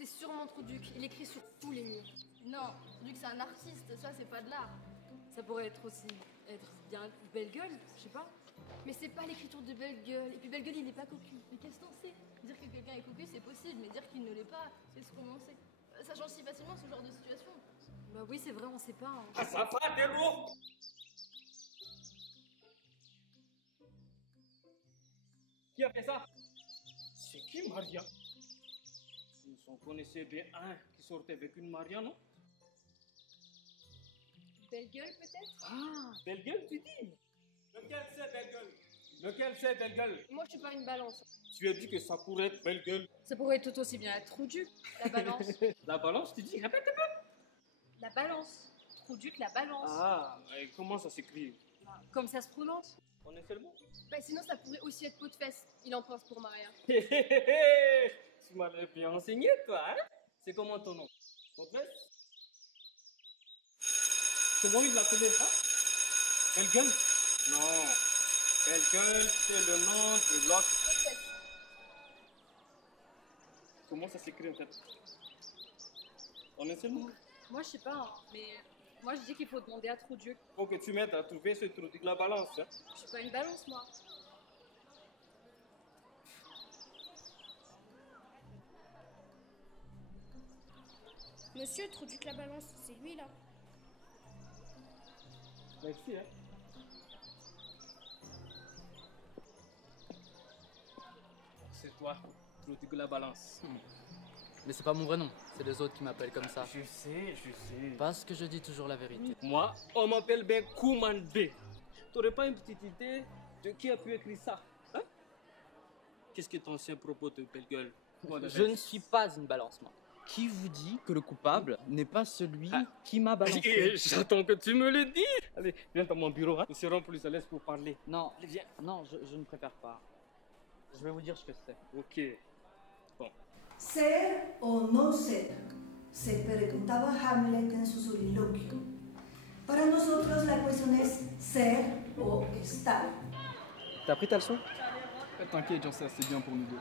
C'est sûrement Trouduc, il écrit sur tous les murs. Non, Trouduc c'est un artiste, ça c'est pas de l'art. Ça pourrait être aussi bien belle gueule, je sais pas. Mais c'est pas l'écriture de belle gueule, et puis belle gueule il est pas cocu. Mais qu'est-ce qu'on sait? Dire que quelqu'un est cocu c'est possible, mais dire qu'il ne l'est pas, c'est ce qu'on en sait. Ça change si facilement ce genre de situation. Bah oui, c'est vrai, on sait pas. Hein. Ah, ça va, t'es lourd. Qui a fait ça? C'est qui, Maria? Vous en connaissez bien un qui sortait avec une Maria, non? Belle gueule peut-être? Ah, belle gueule, tu dis? Lequel c'est belle gueule? Lequel c'est belle gueule? Moi je suis pas une balance. Tu as dit que ça pourrait être belle gueule. Ça pourrait tout aussi bien être Trouduc, La balance. La balance, tu dis? Répète un peu. la balance. Trouduc, la balance. Ah, et comment ça s'écrit? Comme ça se prononce. On est seulement. Bah sinon ça pourrait aussi être pot de fesse. Il en pense pour Maria. Tu m'avais bien enseigné, toi, hein? C'est comment ton nom? Votre Comment il l'appelait, hein? Belle gueule? Non. Belle gueule, c'est le nom de l'autre. Pot de fesse. Comment ça s'écrit en fait? On est seulement. Moi, je sais pas, hein, mais moi, je dis qu'il faut demander à Trouduc. Faut que tu m'aides à trouver ce truc de la balance, hein? Je suis pas une balance, moi. Monsieur Trouduc la balance, c'est lui là. Merci, hein? C'est toi, truc de la balance. Mais c'est pas mon vrai nom, c'est les autres qui m'appellent comme ça. Je sais. Parce que je dis toujours la vérité. Moi, on m'appelle bien Koumandé. T'aurais pas une petite idée de qui a pu écrire ça, hein? Qu'est-ce que ton ancien propos de belle gueule? Je ne suis pas une balance, moi. Qui vous dit que le coupable n'est pas celui qui m'a balancé? J'attends que tu me le dises. Allez, viens dans mon bureau, hein. Nous serons plus à l'aise pour parler. Non, Allez, viens. non, je ne préfère pas. Je vais vous dire ce que c'est. Ok. Bon. ¿Ser o no ser? Se preguntaba Hamlet en su soliloquio. Para nosotros la cuestión es ser o estar. T'as pris ta leçon? T'inquiète, j'en sais assez bien pour nous deux.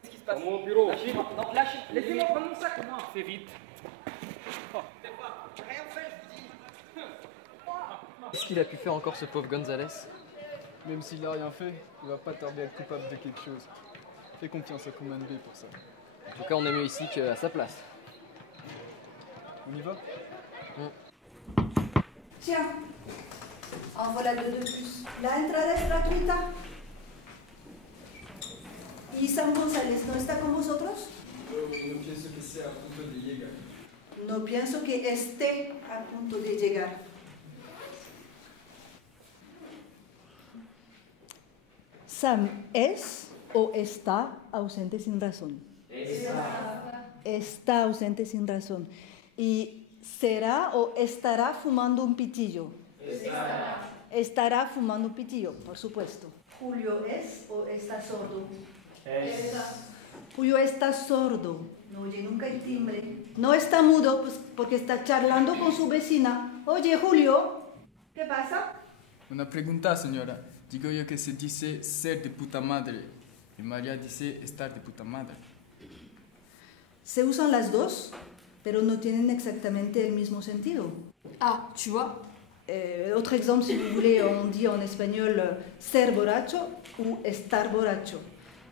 Qu'est-ce qui se passe? Dans mon bureau. Non, lâchez, laissez-moi prendre mon sac. Non. Fais vite. Qu'est-ce qu'il a pu faire encore ce pauvre Gonzalez? Même s'il n'a rien fait, il va pas tarder à être coupable de quelque chose. Fais confiance à Koumandé pour ça. En tout cas, on est mieux ici qu'à sa place. On y va? Tiens, en voilà deux de plus. La entrada es gratuita. ¿Y Sam González no está con vosotros? No pienso que sea a punto de llegar. No pienso que esté a punto de llegar. Sam es o está ausente sin razón. Está ausente sin razón. ¿Y será o estará fumando un pitillo? Estará fumando un pitillo, por supuesto. Julio es o está sordo. Julio está sordo. No oye nunca el timbre. No está mudo pues, porque está charlando con su vecina. Oye, Julio, ¿qué pasa? Una pregunta, señora. Digo yo que se dice ser de puta madre. Y María dice estar de puta madre. Se usan las dos, pero no tienen exactamente el mismo sentido. Ah, tu vois? Autre exemple, si vous voulez, on dit en espagnol ser borracho ou estar borracho.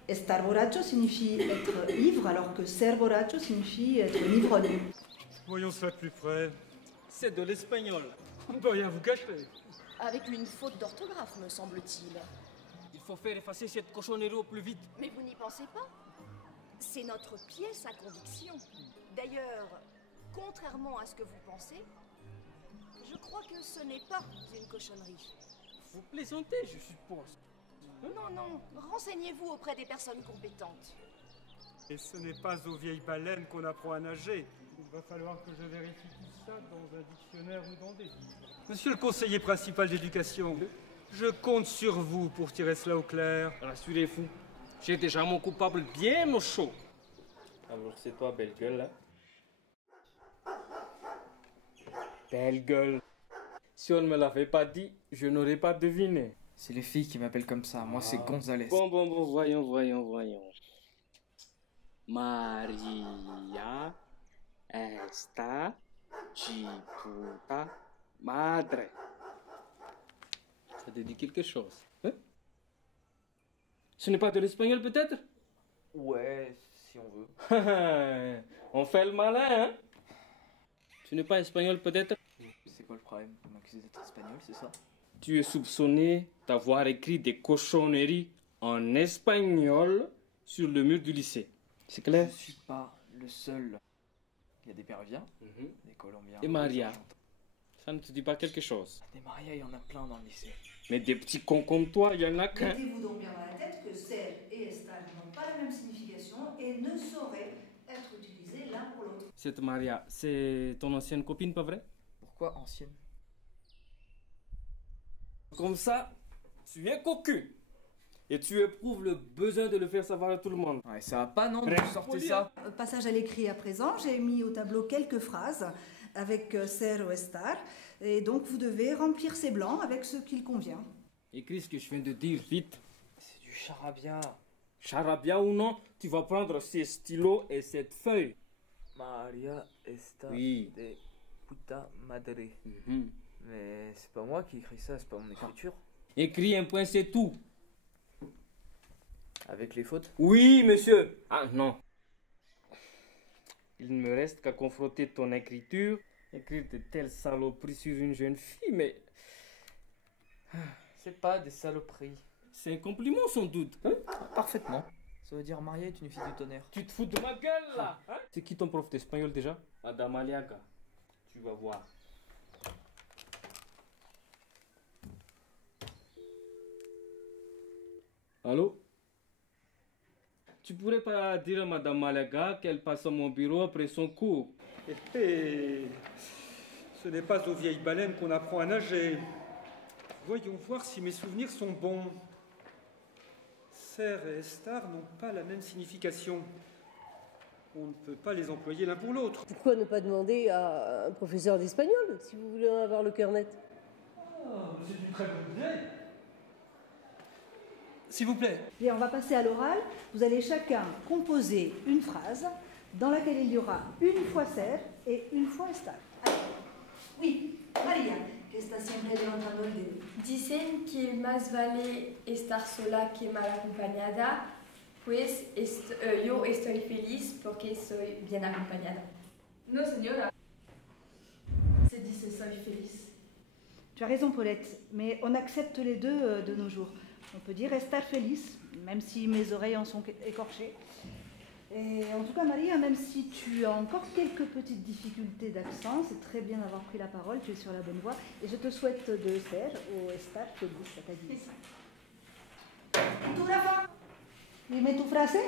Estar borracho signifie être ivre, alors que ser borracho signifie être un ivrogne. Voyons cela de plus près. C'est de l'espagnol. On ne peut rien vous cacher. Avec une faute d'orthographe, me semble-t-il. Il faut faire effacer cette cochonnerie au plus vite. Mais vous n'y pensez pas? C'est notre pièce à conviction. D'ailleurs, contrairement à ce que vous pensez, je crois que ce n'est pas une cochonnerie. Vous plaisantez, je suppose. Non, renseignez-vous auprès des personnes compétentes. Et ce n'est pas aux vieilles baleines qu'on apprend à nager. Il va falloir que je vérifie tout ça dans un dictionnaire ou dans des livres. Monsieur le conseiller principal d'éducation, je compte sur vous pour tirer cela au clair. Rassurez-vous, j'ai déjà mon coupable bien au chaud. Alors c'est toi, belle gueule, là? Belle gueule. Si on ne me l'avait pas dit, je n'aurais pas deviné. C'est les filles qui m'appellent comme ça. Moi, c'est Gonzalez. Bon, voyons. Maria está de puta madre. Ça te dit quelque chose, hein? Ce n'est pas de l'espagnol peut-être? Ouais, si on veut. On fait le malin, hein? Tu n'es pas espagnol peut-être? C'est quoi le problème? Vous m'accusez d'être espagnol, c'est ça? Tu es soupçonné d'avoir écrit des cochonneries en espagnol sur le mur du lycée. C'est clair? Je suis pas le seul. Il y a des Péruviens, des Colombiens. Et des Maria? Argentins. Ça ne te dit pas quelque chose? Des Maria, il y en a plein dans le lycée. Mais des petits cons comme toi, il y en a qu'un. Mettez-vous donc bien dans la tête que ser et estar n'ont pas la même signification et ne sauraient être utilisés l'un pour l'autre. Cette Maria, c'est ton ancienne copine, pas vrai? Pourquoi ancienne? Comme ça, tu es cocu. Et tu éprouves le besoin de le faire savoir à tout le monde. Ouais, ça va pas, non? Bref, Vous sortez ça? Passage à l'écrit à présent, j'ai mis au tableau quelques phrases avec ser ou estar. Et donc vous devez remplir ces blancs avec ce qu'il convient. Écris ce que je viens de dire, vite. C'est du charabia. Charabia ou non, tu vas prendre ces stylos et cette feuille. Maria está Oui. de puta madre. Mhm. Mais c'est pas moi qui écris ça, c'est pas mon écriture. Écris un point, c'est tout. Avec les fautes? Oui, monsieur. Ah non. Il ne me reste qu'à confronter ton écriture. Écrire de telles saloperies sur une jeune fille, mais... C'est pas des saloperies. C'est un compliment sans doute, hein? Parfaitement. Ça veut dire Maria est une fille du tonnerre. Tu te fous de ma gueule, là, hein? C'est qui ton prof d'espagnol déjà? Madame Aliaga. Tu vas voir. Allô? Tu pourrais pas dire à Madame Malaga qu'elle passe à mon bureau après son cours? Ce n'est pas aux vieilles baleines qu'on apprend à nager. Voyons voir si mes souvenirs sont bons. Ser et estar n'ont pas la même signification. On ne peut pas les employer l'un pour l'autre. Pourquoi ne pas demander à un professeur d'espagnol, si vous voulez en avoir le cœur net? C'est une très bonne idée. S'il vous plaît. Bien, on va passer à l'oral. Vous allez chacun composer une phrase dans laquelle il y aura une fois ser et une fois estar. Alors, oui, Maria, que está siempre levantando el dedo. Dicen que más vale estar sola que mal acompañada, pues yo estoy feliz porque soy bien acompañada. No, señora. Se dice soy feliz. Tu as raison, Paulette, mais on accepte les deux de nos jours. On peut dire estar feliz, même si mes oreilles en sont écorchées. Et en tout cas, Maria, même si tu as encore quelques petites difficultés d'accent, c'est très bien d'avoir pris la parole, tu es sur la bonne voie. Et je te souhaite de ser ou estar feliz, ça t'a dit. Et tu, Rafa? Dime tu frase.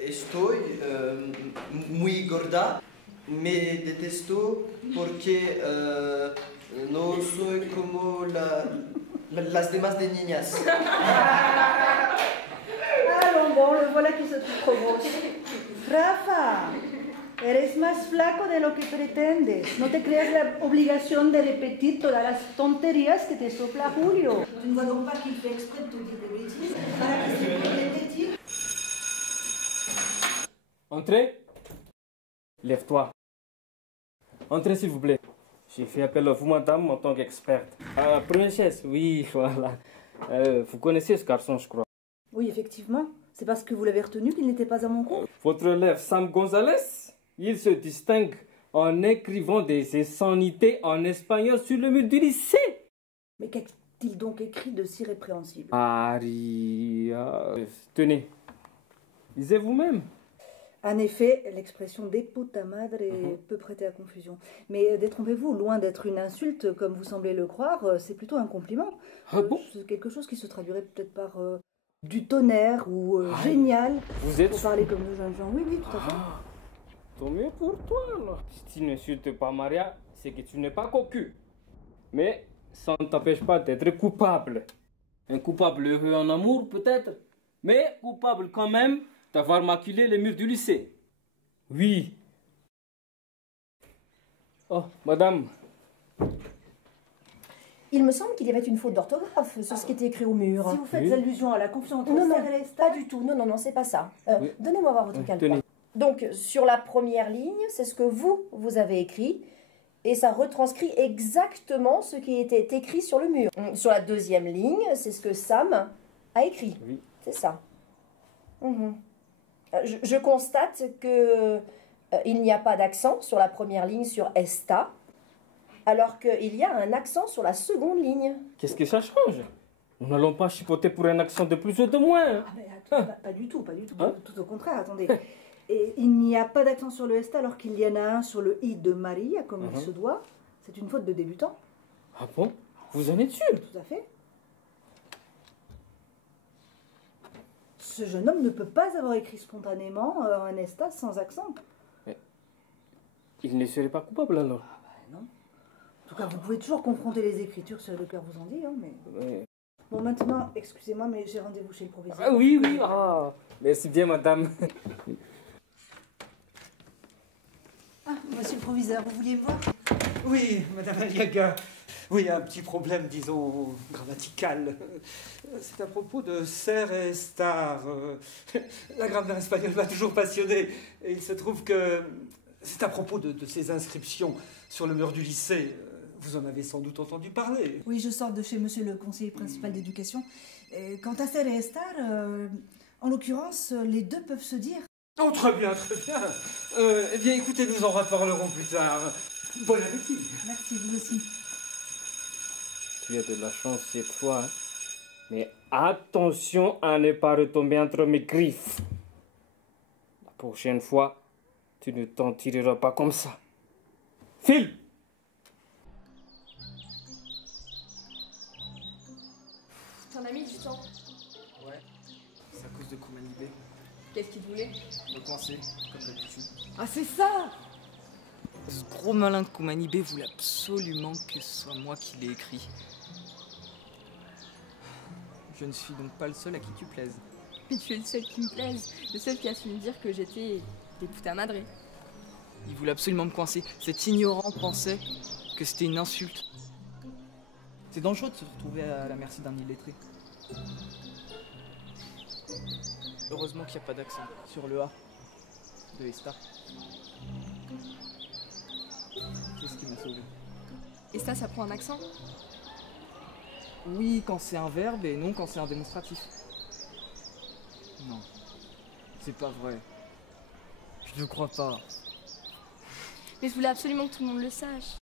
Estoy muy gorda, me detesto porque no soy como las demás de niñas. Allons, bon, le voilà qui se trouve trop grosse. Rafa, eres más flaco de lo que pretendes. No te creas la obligación de repetir todas las tonterías que te sopla Julio. Tu ne vois donc pas qu'il fait exprès de te dire des bêtises para que se puede repetir. Entrez. Lève-toi. Entrez, s'il vous plaît. J'ai fait appel à vous, madame, en tant qu'experte. Première chaise, oui, voilà. Vous connaissez ce garçon, je crois. Oui, effectivement. C'est parce que vous l'avez retenu qu'il n'était pas à mon cours. Votre élève Sam Gonzalez, il se distingue en écrivant des insanités en espagnol sur le mur du lycée. Mais qu'a-t-il donc écrit de si répréhensible? Maria... Tenez, lisez vous-même. En effet, l'expression de puta madre peut prêter à confusion. Mais détrompez-vous, loin d'être une insulte, comme vous semblez le croire, c'est plutôt un compliment. Ah bon? C'est quelque chose qui se traduirait peut-être par du tonnerre ou génial. Vous êtes... Pour parler comme nous jeunes gens. Oui, oui, tout à fait. Tant mieux pour toi, alors. Si tu n'insultes pas Maria, c'est que tu n'es pas cocu. Mais ça ne t'empêche pas d'être coupable. Un coupable heureux en amour, peut-être, mais coupable quand même d'avoir maculé les murs du lycée. Oui. Oh, madame. Il me semble qu'il y avait une faute d'orthographe sur ce qui était écrit au mur. Si vous faites allusion à la confusion entre Non, Esther et Lestat... pas du tout. Non, c'est pas ça. Oui. Donnez-moi voir votre calepin. Donc, sur la première ligne, c'est ce que vous avez écrit. Et ça retranscrit exactement ce qui était écrit sur le mur. Sur la deuxième ligne, c'est ce que Sam a écrit. Oui. C'est ça. Je constate que il n'y a pas d'accent sur la première ligne sur Esta, alors qu'il y a un accent sur la seconde ligne. Qu'est-ce que ça change? Nous n'allons pas chipoter pour un accent de plus ou de moins. Ah, mais attends, pas du tout. Hein? Tout au contraire, attendez. Et il n'y a pas d'accent sur le Esta alors qu'il y en a un sur le I de Maria, comme il se doit. C'est une faute de débutant. Ah bon? Vous en êtes sûr? Tout à fait. Ce jeune homme ne peut pas avoir écrit spontanément un Esta sans accent. Mais il ne serait pas coupable alors? Ah bah non. En tout cas, vous pouvez toujours confronter les écritures si le cœur vous en dit. Hein, mais... Ouais. Bon, maintenant, excusez-moi, mais j'ai rendez-vous chez le proviseur. Ah oui. Ah, merci bien, madame. Ah, monsieur le proviseur, vous vouliez me voir? Oui, madame Aliaga. Oui, un petit problème, disons, grammatical. C'est à propos de ser et star. La grammaire espagnole m'a toujours passionné. Et il se trouve que c'est à propos de ces inscriptions sur le mur du lycée. Vous en avez sans doute entendu parler. Oui, je sors de chez monsieur le conseiller principal d'éducation. Quant à ser et star, en l'occurrence, les deux peuvent se dire. Oh, très bien, très bien. Eh bien, écoutez, nous en reparlerons plus tard. Bon appétit. Merci, vous aussi. Tu as de la chance cette fois, hein? Mais attention à ne pas retomber entre mes griffes. La prochaine fois, tu ne t'en tireras pas comme ça. File! T'en as mis du temps. Ouais, c'est à cause de Koumanibé. Qu'est-ce qu'il voulait? Me coincer, comme d'habitude. Ah, c'est ça! Ce gros malin de Koumanibé voulait absolument que ce soit moi qui l'ai écrit. Je ne suis donc pas le seul à qui tu plaises. Mais tu es le seul qui me plaise. Le seul qui a su me dire que j'étais des puta madre. Il voulait absolument me coincer. Cet ignorant pensait que c'était une insulte. C'est dangereux de se retrouver à la merci d'un illettré. Heureusement qu'il n'y a pas d'accent sur le A de Esta. C'est ce qui m'a sauvé. Et ça prend un accent? Oui, quand c'est un verbe et non quand c'est un démonstratif. Non, c'est pas vrai. Je ne crois pas. Mais je voulais absolument que tout le monde le sache.